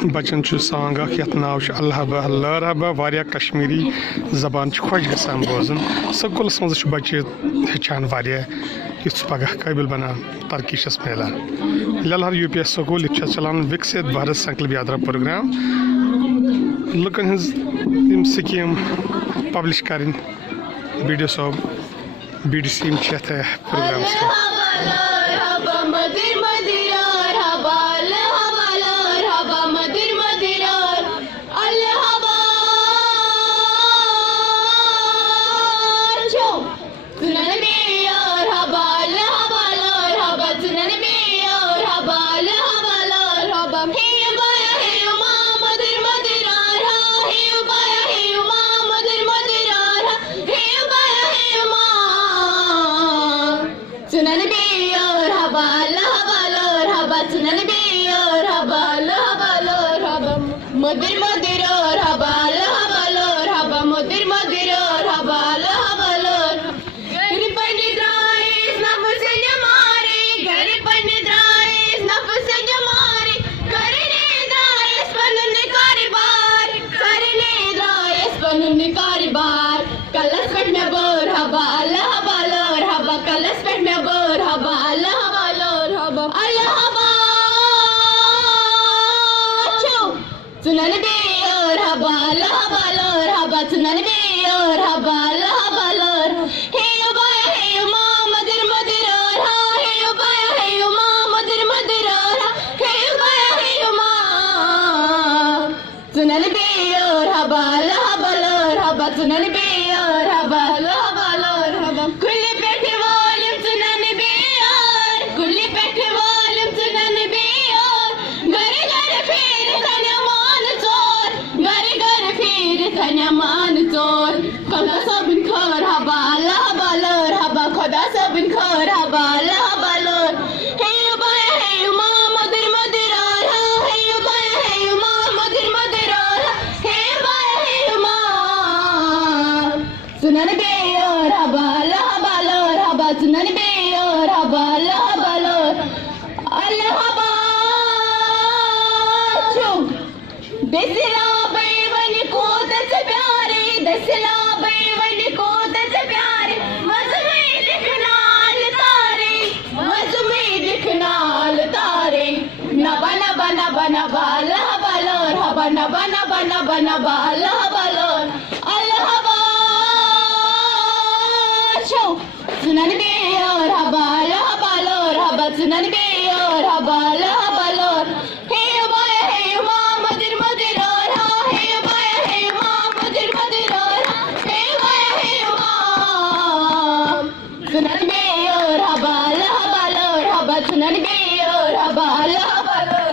बचन सॉन्ग यथ नाव अल्लाहबा लहरहबा वारिया कश्मीरी जबान खुश गसान बोजन स्कूलस मज बच्चे हेचान वारिया युथ पगह काबिल बनान तरकीशस मिलान ललहर UPS स्कूल चलान विकसित भारत संकल्प यात्रा प्रोग्राम लुकन हज स्कीम पब्लिश कर BDO साहब BDC प्रोग्राम मदिर मदिर हबाल हबालोर हबा मदिर मदिर हबाल हबालोर घर पन द्राइस नफ्स जमारे घर पन द्राइस नफ्स जमारे करने द्राइस पनुन कारोबार कलस पेट में बोर हबाल हबालोर हबा कलस पेट में बोर हबाल हबालोर हबा अल्लाह सुनन बे और हबाल हबालोर हबा सुनन बे और हबाल हबालोर हे उबाय हे उमा मदिर मदिर और हा हे उबाय हे उमा मदिर मदिर और हा हे उबाय हे उमा सुनन बे और हबाल हबालोर हबा सुनन बे और हबाल हबालोर हबा खुले बैठे वालिम सुनन बे और खुले बैठे वालिम सुनन बे और घर घर फिर मान चोर खुदा सबन खर हबाल हबालोर हबा खुदा सबन खर हबाल हबालोर हे उबाय हे उमा मदिर मदिर और हा हे उबाय हे उमा मदिर मदिर और हा हे उबाय हे उमा सुनन बे और हबाल हबालोर हबा सुनन बे और हबाल हबालोर अल्लाह हबा बेसिला दसला बेवन को दस प्यारे मज में दिखनाल तारे नबा नबा नबा नबा अल्लाह बालोर हबा नबा नबा नबा नबा अल्लाह बालोर अल्लाह बाशो सुनन बे और हबा अल्लाह बालोर हबा सुनन बे और हबा अल्लाह बालोर हे उबाय हे उमा मदिर मदिर और हा हे उबाय हे उमा मदिर मदिर और हा हे उबाय हे उमा सुनन बे और हबा अल्लाह बालोर हबा सुनन बे और हबा अल्लाह बालोर